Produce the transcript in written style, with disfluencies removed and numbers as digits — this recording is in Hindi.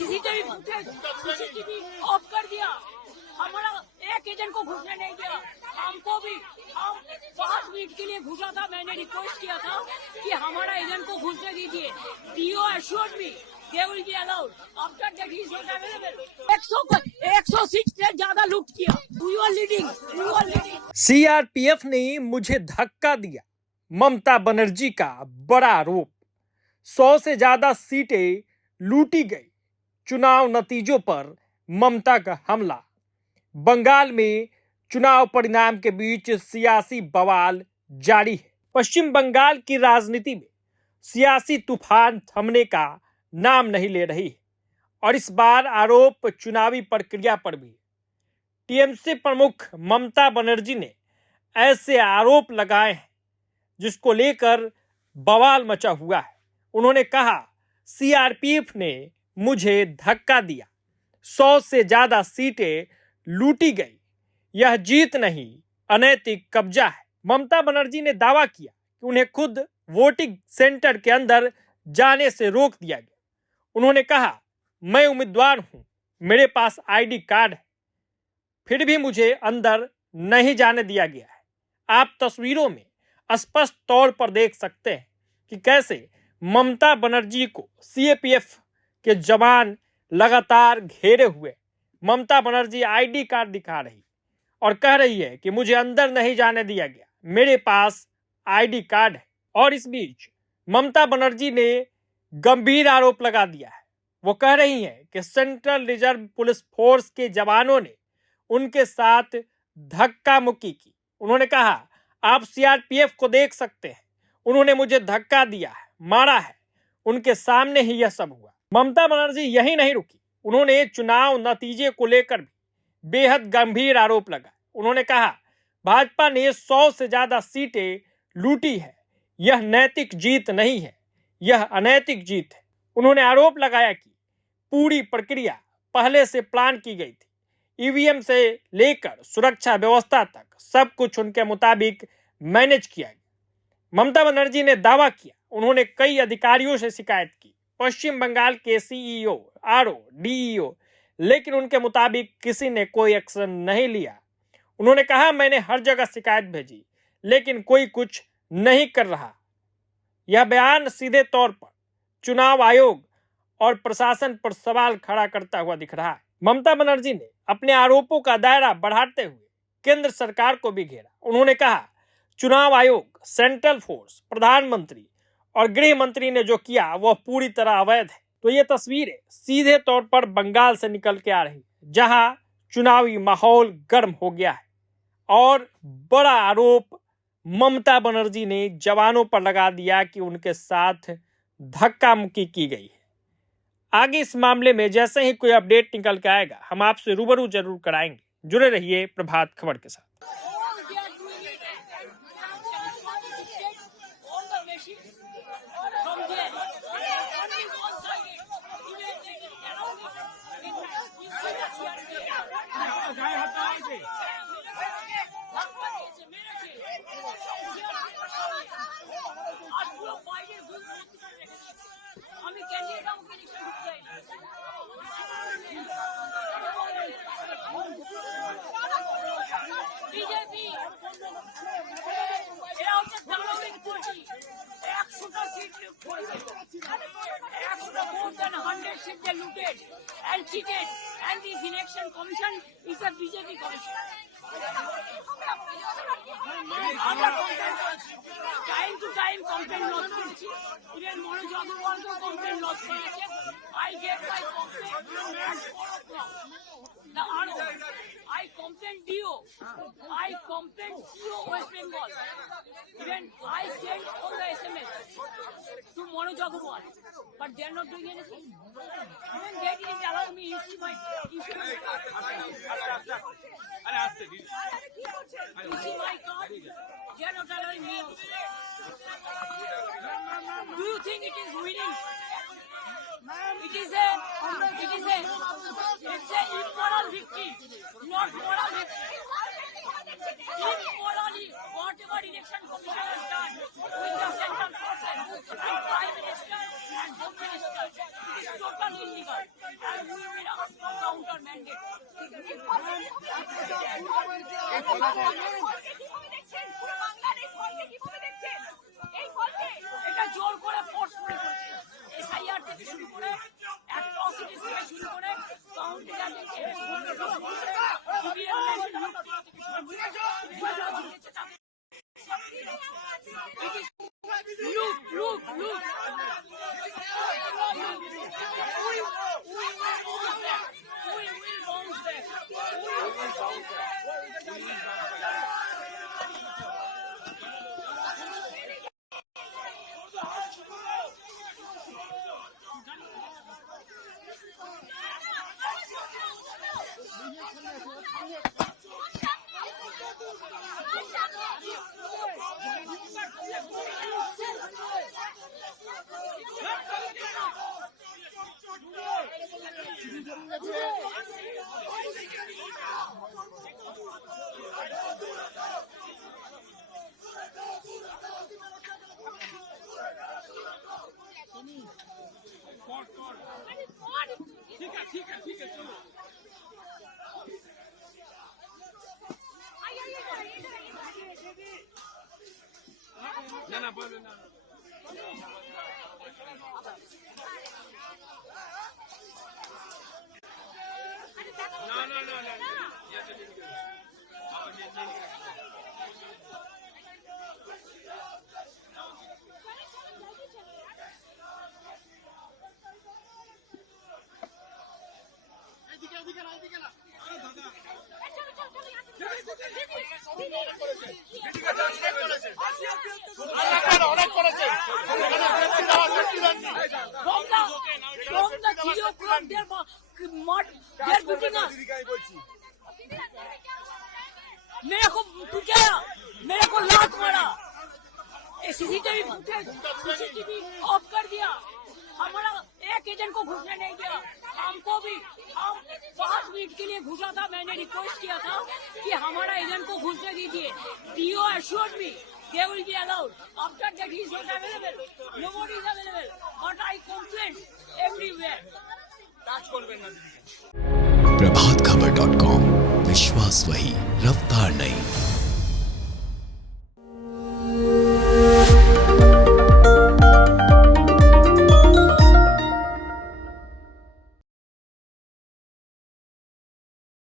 सीसीटीवी ऑफ कर दिया, हमारा एक एजेंट को घुसने नहीं दिया, हमको भी, हम 5 मिनट के लिए घुसा था। मैंने रिक्वेस्ट किया था कि हमारा एजेंट को घुसने दीजिए। DO assured me they will be allowed. After that he is not available. 100 seat से ज्यादा लूट किया। We were leading. सीआरपीएफ ने मुझे धक्का दिया, ममता बनर्जी का बड़ा आरोप। 100 से ज्यादा सीटें लूटी गई। चुनाव नतीजों पर ममता का हमला। बंगाल में चुनाव परिणाम के बीच सियासी बवाल जारी है। पश्चिम बंगाल की राजनीति में सियासी तूफान थमने का नाम नहीं ले रही है और इस बार आरोप चुनावी प्रक्रिया पर भी। टीएमसी प्रमुख ममता बनर्जी ने ऐसे आरोप लगाए हैं जिसको लेकर बवाल मचा हुआ है। उन्होंने कहा, सीआरपीएफ ने मुझे धक्का दिया, 100 से ज्यादा सीटें लूटी गई, यह जीत नहीं अनैतिक कब्जा है। ममता बनर्जी ने दावा किया कि उन्हें खुद वोटिंग सेंटर के अंदर जाने से रोक दिया गया। उन्होंने कहा, मैं उम्मीदवार हूं, मेरे पास आईडी कार्ड है, फिर भी मुझे अंदर नहीं जाने दिया गया है। आप तस्वीरों में स्पष्ट तौर पर देख सकते हैं कि कैसे ममता बनर्जी को सीआरपीएफ के जवान लगातार घेरे हुए। ममता बनर्जी आईडी कार्ड दिखा रही और कह रही है कि मुझे अंदर नहीं जाने दिया गया, मेरे पास आईडी कार्ड है। और इस बीच ममता बनर्जी ने गंभीर आरोप लगा दिया है। वो कह रही हैं कि सेंट्रल रिजर्व पुलिस फोर्स के जवानों ने उनके साथ धक्का मुक्की की। उन्होंने कहा, आप सीआरपीएफ को देख सकते हैं, उन्होंने मुझे धक्का दिया है, मारा है, उनके सामने ही यह सब हुआ। ममता बनर्जी यही नहीं रुकी, उन्होंने चुनाव नतीजे को लेकर भी बेहद गंभीर आरोप लगाए। उन्होंने कहा, भाजपा ने 100 से ज्यादा सीटें लूटी है, यह नैतिक जीत नहीं है, यह अनैतिक जीत है। उन्होंने आरोप लगाया कि पूरी प्रक्रिया पहले से प्लान की गई थी, ईवीएम से लेकर सुरक्षा व्यवस्था तक सब कुछ उनके मुताबिक मैनेज किया गया। ममता बनर्जी ने दावा किया, उन्होंने कई अधिकारियों से शिकायत की, पश्चिम बंगाल के सीईओ, आरओ, डीईओ, लेकिन उनके मुताबिक किसी ने कोई एक्शन नहीं लिया। उन्होंने कहा, मैंने हर जगह शिकायत भेजी, लेकिन कोई कुछ नहीं कर रहा। यह बयान सीधे तौर पर चुनाव आयोग और प्रशासन पर सवाल खड़ा करता हुआ दिख रहा है। ममता बनर्जी ने अपने आरोपों का दायरा बढ़ाते हुए केंद्र सरकार को भी घेरा। उन्होंने कहा, चुनाव आयोग, सेंट्रल फोर्स, प्रधानमंत्री और गृह मंत्री ने जो किया वह पूरी तरह अवैध है। तो ये तस्वीरें सीधे तौर पर बंगाल से निकल के आ रही, जहां चुनावी माहौल गर्म हो गया है और बड़ा आरोप ममता बनर्जी ने जवानों पर लगा दिया कि उनके साथ धक्का मुक्की की गई है। आगे इस मामले में जैसे ही कोई अपडेट निकल के आएगा हम आपसे रूबरू जरूर कराएंगे। जुड़े रहिए प्रभात खबर के साथ। And cheated, and this election commission is a BJP commission. Time to time complaint lodge করেছি, even Manoj Agarwalকেও complaint lodge করেছে। I get my complaint the RO, I complain DO, I complain CO West Bengal, even I send all the SMS to Manoj Agarwal, but they are not doing anything. Even they didn't allow me issue my card. They are not allowing me also. Do you think it is winning? It's a immoral victory, not moral victory. Immorally, whatever Election Commission has done with the central forces and Prime Minister and Home Minister. It is totally illegal and we will ask for counter mandate. এটা জোর করে ফোর্স করে করছে এসআইআর থেকে শুরু করে অ্যাট্রসিটিস থেকে শুরু করে কাউন্টি থেকে look we will bounce back. From the 3 o'clock they're beating us. मेरे को पिटाया, मेरे को लात मारा, सीसीटीवी ऑफ कर दिया, हमारा एक एजेंट को घुसने नहीं दिया, हमको भी हम 5 मिनट के लिए घुसा था, मैंने रिक्वेस्ट किया था कि हमारा एजेंट को घुसने दीजिए. DO assured me they will be allowed. After that he is not available, nobody is available, but I complained everywhere. प्रभातखबर.com, विश्वास वही, रफ्तार नहीं.